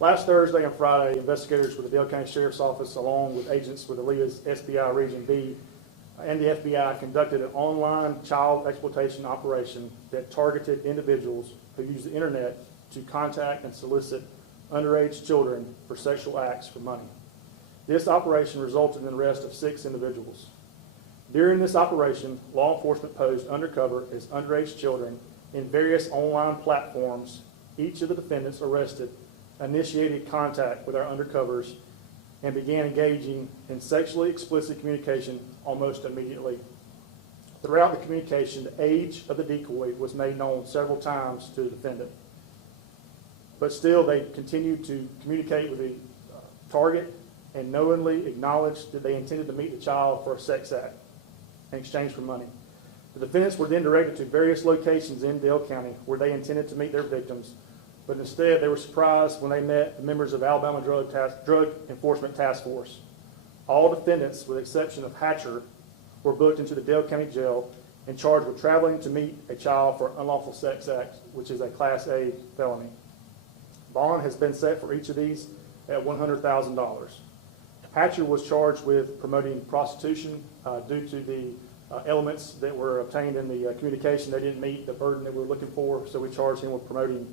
Last Thursday and Friday, investigators with the Dale County Sheriff's Office, along with agents with Aaliyah's SBI Region B and the FBI, conducted an online child exploitation operation that targeted individuals who use the internet to contact and solicit underage children for sexual acts for money. This operation resulted in the arrest of 6 individuals. During this operation, law enforcement posed undercover as underage children in various online platforms. Each of the defendants arrested initiated contact with our undercovers and began engaging in sexually explicit communication almost immediately. Throughout the communication, the age of the decoy was made known several times to the defendant. But still, they continued to communicate with the target and knowingly acknowledged that they intended to meet the child for a sex act in exchange for money. The defendants were then directed to various locations in Dale County where they intended to meet their victims, but instead they were surprised when they met the members of Alabama Drug Enforcement Task Force. All defendants, with the exception of Hatcher, were booked into the Dale County Jail and charged with traveling to meet a child for unlawful sex act, which is a Class A felony. Bond has been set for each of these at $100,000. Hatcher was charged with promoting prostitution due to the elements that were obtained in the communication. They didn't meet the burden that we were looking for, so we charged him with promoting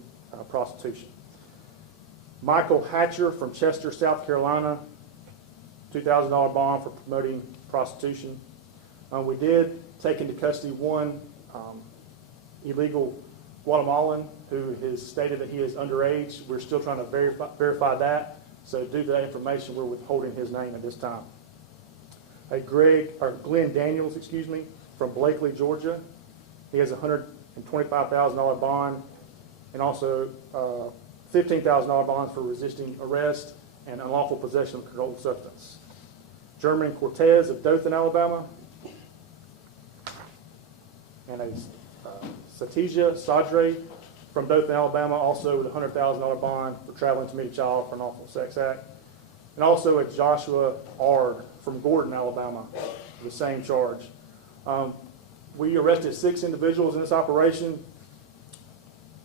prostitution. Michael Hatcher from Chester, South Carolina, $2,000 bond for promoting prostitution. We did take into custody one illegal Guatemalan who has stated that he is underage. We're still trying to verify that. So due to that information, we're withholding his name at this time. Glenn Daniels, from Blakely, Georgia. He has a $125,000 bond and also $15,000 bonds for resisting arrest and unlawful possession of controlled substance. German Cortez of Dothan, Alabama. And a Satija Sadre from Dothan, Alabama, also with a $100,000 bond for traveling to meet a child for an unlawful sex act. And also a Joshua Ard from Gordon, Alabama, the same charge. We arrested 6 individuals in this operation,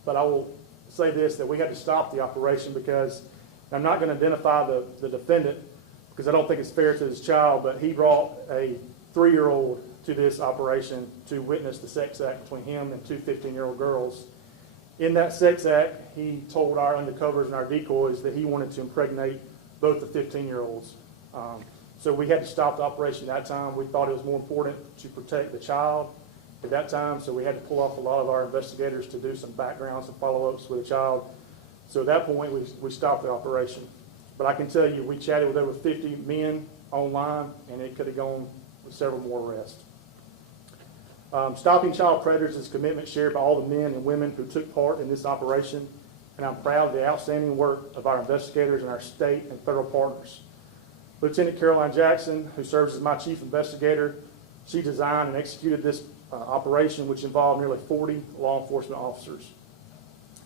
but I will say this, that we had to stop the operation because I'm not going to identify the defendant because I don't think it's fair to his child, but he brought a 3-year-old to this operation to witness the sex act between him and 2 15-year-old girls. In that sex act, he told our undercovers and our decoys that he wanted to impregnate both the 15-year-olds. So we had to stop the operation at that time. We thought it was more important to protect the child at that time, so we had to pull off a lot of our investigators to do some backgrounds and follow-ups with the child. So at that point, we stopped the operation. But I can tell you, we chatted with over 50 men online, and it could have gone with several more arrests. Stopping child predators is a commitment shared by all the men and women who took part in this operation, and I'm proud of the outstanding work of our investigators and our state and federal partners. Lieutenant Caroline Jackson, who serves as my chief investigator, she designed and executed this operation, which involved nearly 40 law enforcement officers.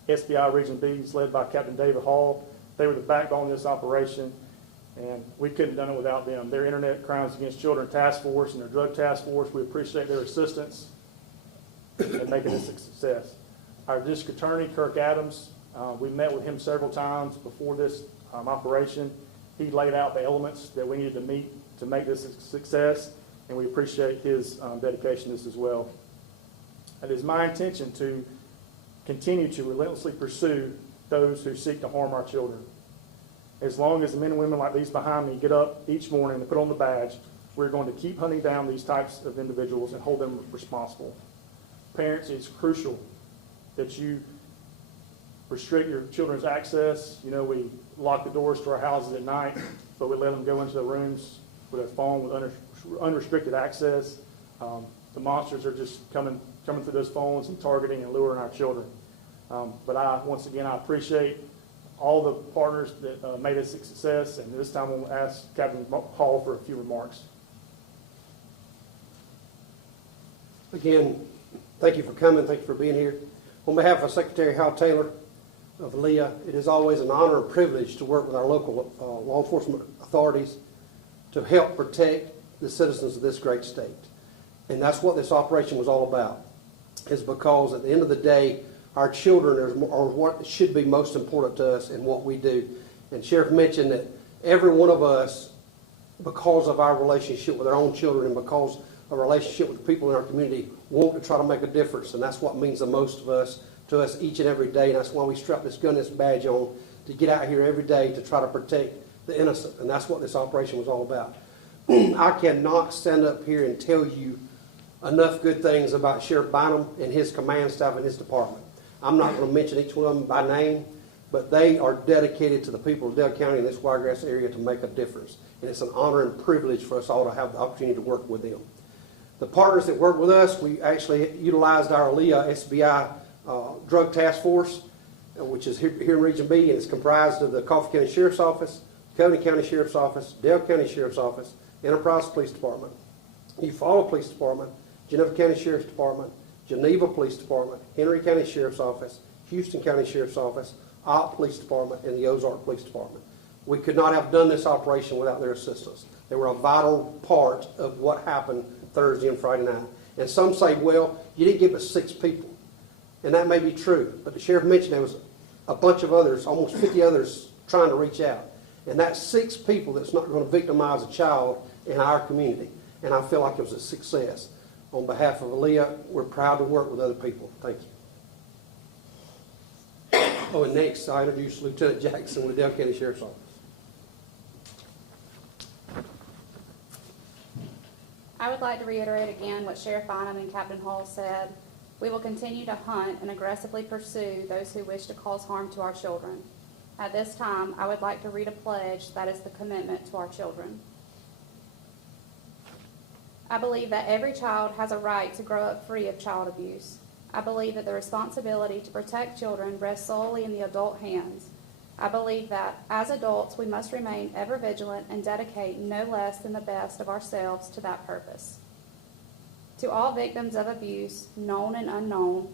SBI Region B is led by Captain David Hall. They were the backbone of this operation, and we couldn't have done it without them. Their Internet Crimes Against Children Task Force and their Drug Task Force, we appreciate their assistance in making this a success. Our District Attorney, Kirk Adams, we met with him several times before this operation. He laid out the elements that we needed to meet to make this a success, and we appreciate his dedication to this as well. It is my intention to continue to relentlessly pursue those who seek to harm our children. As long as the men and women like these behind me get up each morning and put on the badge, we're going to keep hunting down these types of individuals and hold them responsible. Parents, it's crucial that you restrict your children's access. You know, we lock the doors to our houses at night, but we let them go into the rooms with a phone with unrestricted access. The monsters are just coming through those phones and targeting and luring our children. But once again, I appreciate all the partners that made us a success, and this time we'll ask Captain Hall for a few remarks. Again, thank you for coming. Thank you for being here. On behalf of Secretary Hal Taylor of LEA, it is always an honor and privilege to work with our local law enforcement authorities to help protect the citizens of this great state. And that's what this operation was all about, is because at the end of the day, our children are what should be most important to us in what we do. And Sheriff mentioned that every one of us, because of our relationship with our own children and because of our relationship with the people in our community, want to try to make a difference. And that's what means the most to us each and every day. And that's why we strap this gun, this badge on, to get out here every day to try to protect the innocent. And that's what this operation was all about. I cannot stand up here and tell you enough good things about Sheriff Bynum and his command staff and his department. I'm not going to mention each one of them by name, but they are dedicated to the people of Dale County and this Wiregrass area to make a difference. And it's an honor and privilege for us all to have the opportunity to work with them. The partners that work with us, we actually utilized our Leah SBI drug task force, which is here in Region B, and it's comprised of the Coffee County Sheriff's Office, Covington County Sheriff's Office, Dale County Sheriff's Office, Enterprise Police Department, Eufaula Police Department, Geneva County Sheriff's Department, Geneva Police Department, Henry County Sheriff's Office, Houston County Sheriff's Office, Ott Police Department, and the Ozark Police Department. We could not have done this operation without their assistance. They were a vital part of what happened Thursday and Friday night. And some say, well, you didn't give us 6 people. And that may be true, but the sheriff mentioned there was a bunch of others, almost 50 others, trying to reach out. And that's 6 people that's not going to victimize a child in our community. And I feel like it was a success. On behalf of Aaliyah, we're proud to work with other people. Thank you. Oh, and next, I introduce Lieutenant Jackson with Dale County Sheriff's Office. I would like to reiterate again what Sheriff Bynum and Captain Hall said. We will continue to hunt and aggressively pursue those who wish to cause harm to our children. At this time, I would like to read a pledge that is the commitment to our children. I believe that every child has a right to grow up free of child abuse. I believe that the responsibility to protect children rests solely in the adult hands. I believe that, as adults, we must remain ever vigilant and dedicate no less than the best of ourselves to that purpose. To all victims of abuse, known and unknown,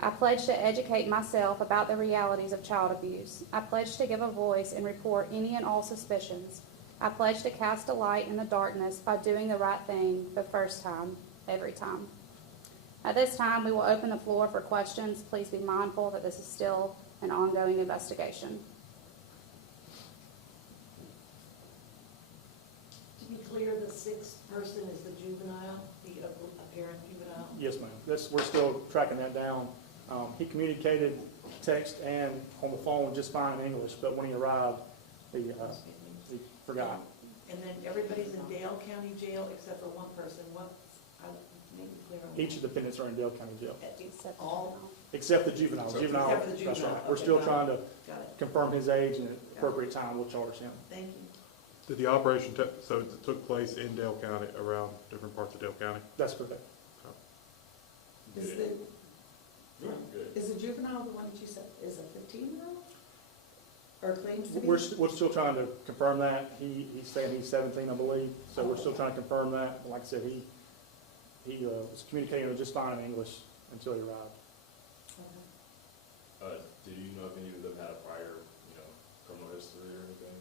I pledge to educate myself about the realities of child abuse. I pledge to give a voice and report any and all suspicions. I pledge to cast a light in the darkness by doing the right thing the first time, every time. At this time, we will open the floor for questions. Please be mindful that this is still an ongoing investigation. To be clear, the 6th person is the juvenile, the apparent juvenile? Yes, ma'am. We're still tracking that down. He communicated text and on the phone just fine in English, but when he arrived, he forgot. And then everybody's in Dale County Jail except for one person. I need to be clear on that. Each of the defendants are in Dale County Jail, All? except the juvenile. Except for the That's juvenile. right. We're Okay, still got it. trying to Got it. confirm his age, and at appropriate time, we'll charge him. Thank you. Did the operation, so it took place in Dale County, around different parts of Dale County? That's correct. Is the juvenile the one that you said is a 15-year-old? Or claims to be? We're still trying to confirm that. He's saying he's 17, I believe, so we're still trying to confirm that. Like I said, he was communicating just fine in English until he arrived. Do you know if any of them had a prior, criminal history or anything?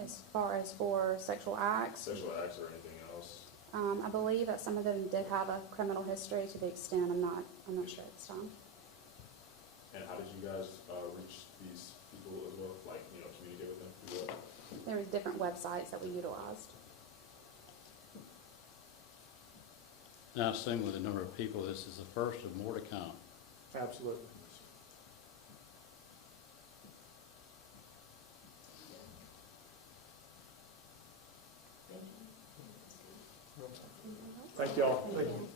As far as for sexual acts, Sexual acts or anything else? I believe that some of them did have a criminal history. To the extent I'm not sure at this time. And how did you guys reach these people as well? Like, communicate with them through what? There were different websites that we utilized. And I assume with the number of people, this is the first of more to come. Absolutely. Thank you. Thank you all. Thank you.